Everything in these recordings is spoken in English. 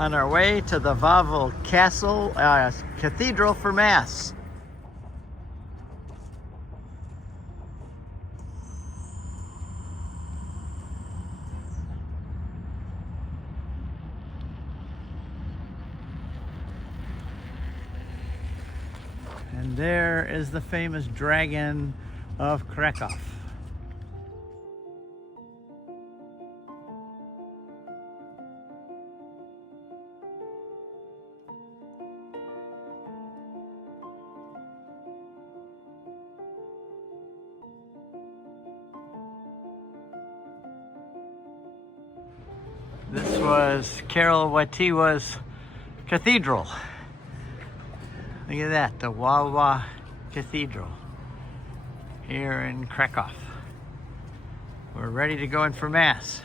On our way to the Wawel Castle Cathedral for Mass. And there is the famous dragon of Kraków. This was Karol Wojtyła's cathedral. Look at that, the Wawel Cathedral here in Kraków. We're ready to go in for Mass.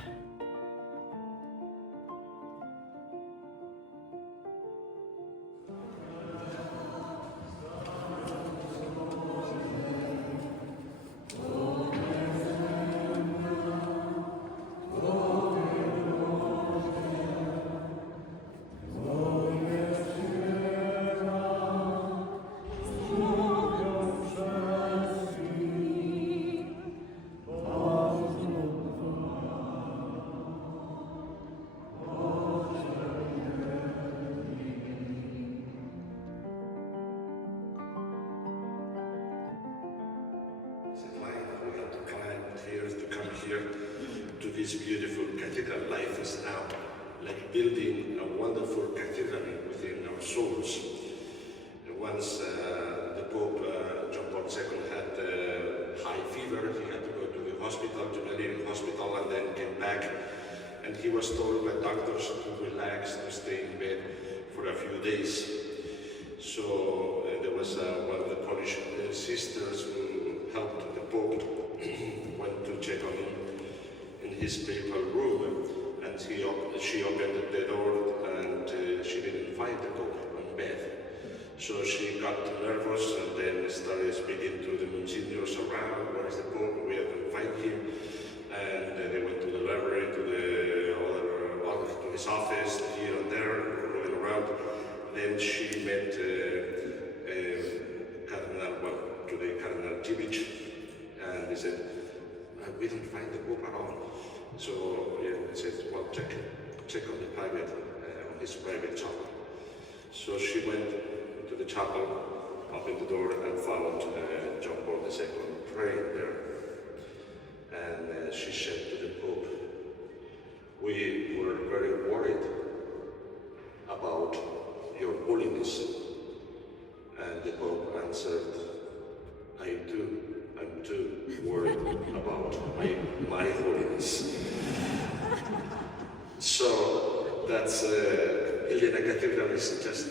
To this beautiful cathedral. Life is now like building a wonderful cathedral within our souls. Once the Pope John Paul II had high fever, he had to go to the hospital, to the Leading Hospital, and then came back. And he was told by doctors to relax, to stay in bed for a few days. So there was one of the Polish sisters who helped the Pope, went to check on him in his papal room, and she opened the door, and she didn't find the Pope on bed. So she got nervous and then started speaking to the monsignors around, where is the Pope, we have to find him. And they went to the library, to his office, here and there, looking around. Then she met today Cardinal Cibich, and they said, we didn't find the Pope at all. So yeah, they said, well, check on the private, on his private chapel. So she went to the chapel, opened the door, and found John Paul II praying there. And she said to the Pope, we were very worried about your holiness. And the Pope answered, I'm too worried about my holiness. So that's Elena Cathedral is just.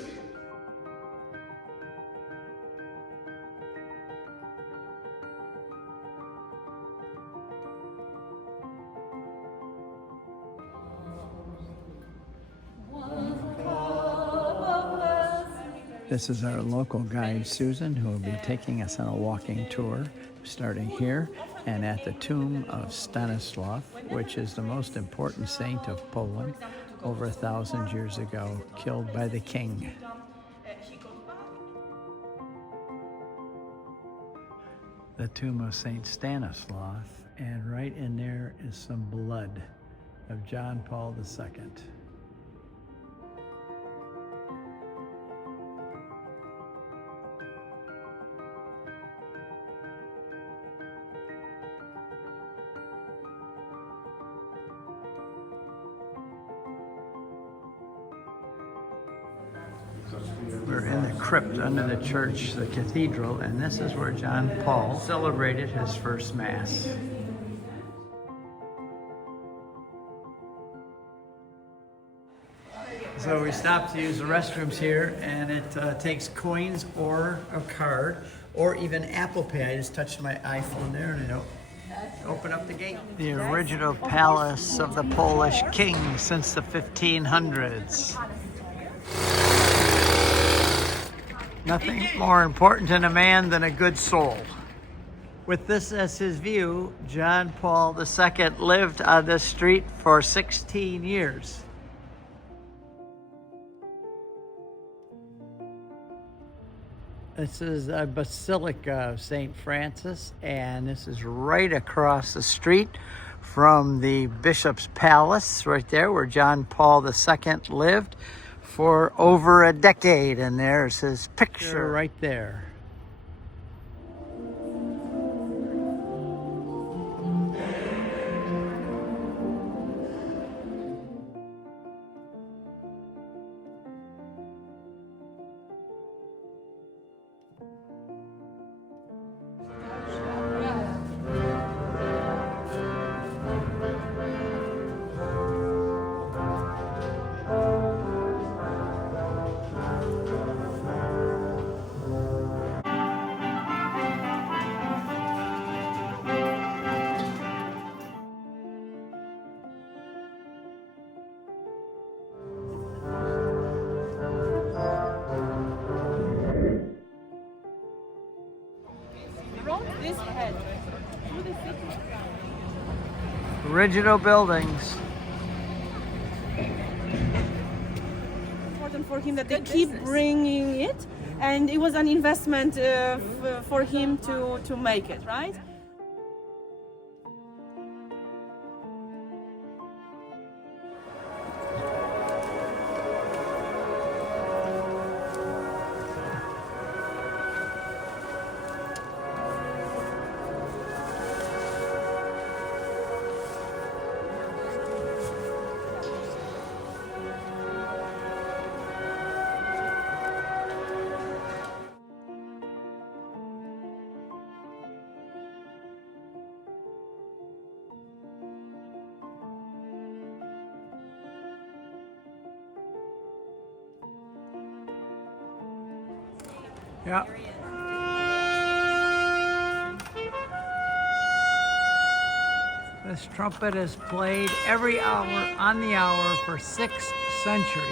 This is our local guide, Susan, who will be taking us on a walking tour, starting here and at the tomb of Stanislaw, which is the most important saint of Poland, over 1,000 years ago, killed by the king. The tomb of Saint Stanislaw, and right in there is some blood of John Paul II. We're in the crypt under the church, the cathedral, and this is where John Paul celebrated his first Mass. So we stopped to use the restrooms here, and it takes coins or a card, or even Apple Pay. I just touched my iPhone there, and it open up the gate. The original palace of the Polish king since the 1500s. Nothing more important in a man than a good soul. With this as his view, John Paul II lived on this street for 16 years. This is a Basilica of St. Francis, and this is right across the street from the Bishop's Palace, right there where John Paul II lived for over a decade. And there's his picture right there. This head through the city. Original buildings. Important for him that they keep bringing it, and it was an investment for him to make it, right? Yeah. This trumpet has played every hour on the hour for 6 centuries.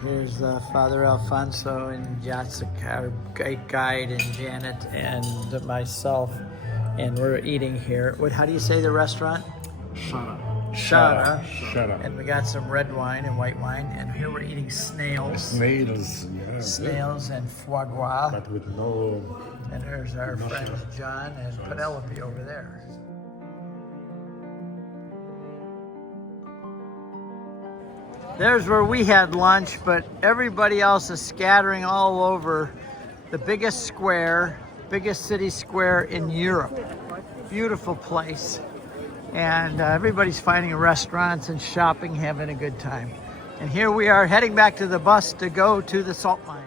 Here's Father Alfonso and Jessica, our guide, and Janet, and myself, and we're eating here. How do you say the restaurant? Shara. And we got some red wine and white wine, and here we're eating snails. Yeah. Snails and foie gras. But with no... And there's our friends John and Penelope over there. There's where we had lunch, but everybody else is scattering all over the biggest city square in Europe. Beautiful place. And everybody's finding restaurants and shopping, having a good time. And here we are heading back to the bus to go to the salt mines.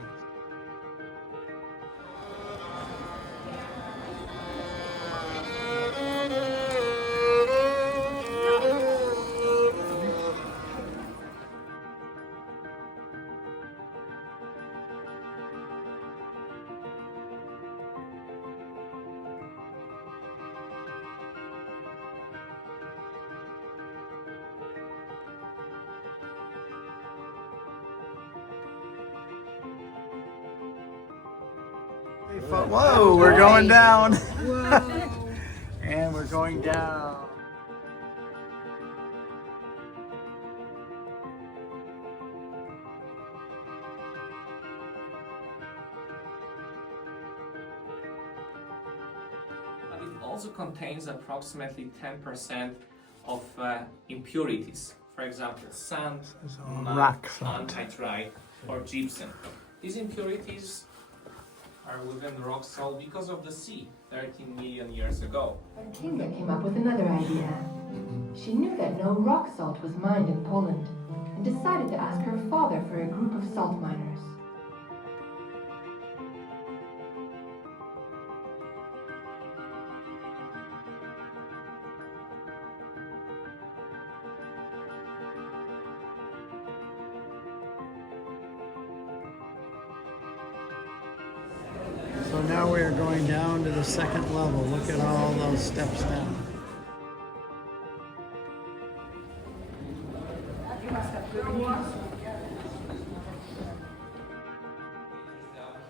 Whoa, we're going down. And we're going down. But it also contains approximately 10% of impurities. For example, sand, mud, rock salt. antitrite, or gypsum. These impurities are within rock salt because of the sea 13 million years ago. And Kinga came up with another idea. She knew that no rock salt was mined in Poland and decided to ask her father for a group of salt miners. So now we are going down to the second level. Look at all those steps down. Down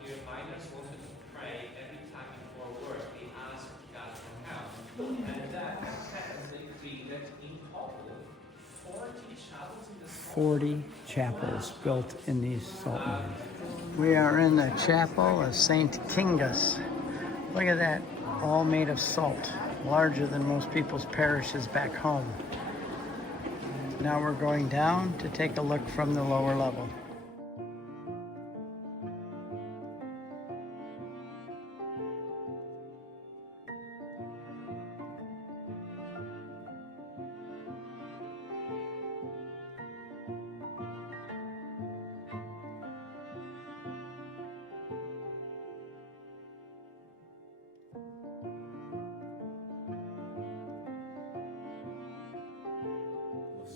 here, miners wanted to pray every time before work. They asked God for help. And that has they created in total 40 chapels in the 40 chapels built in these salt mines. We are in the chapel of St. Kingus. Look at that, all made of salt, larger than most people's parishes back home. Now we're going down to take a look from the lower level.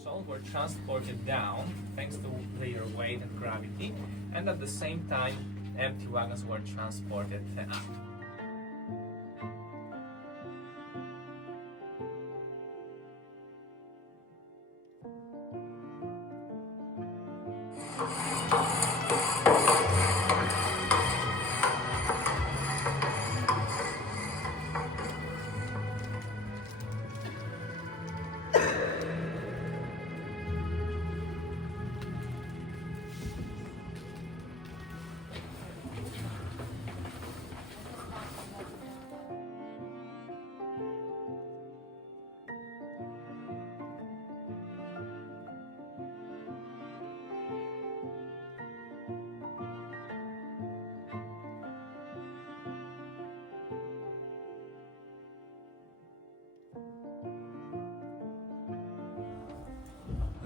Salt were transported down thanks to their weight and gravity, and at the same time, empty wagons were transported up.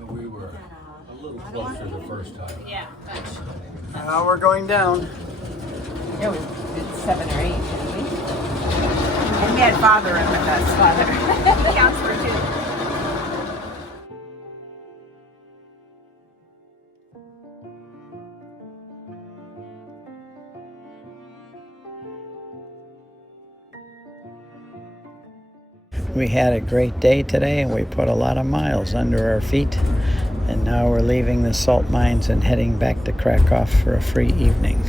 We were a little closer the first time. Yeah, Now we're going down. Yeah, we did 7 or 8, didn't we? And we had father in with us. Father counts for 2. We had a great day today and we put a lot of miles under our feet. And now we're leaving the salt mines and heading back to Kraków for a free evening.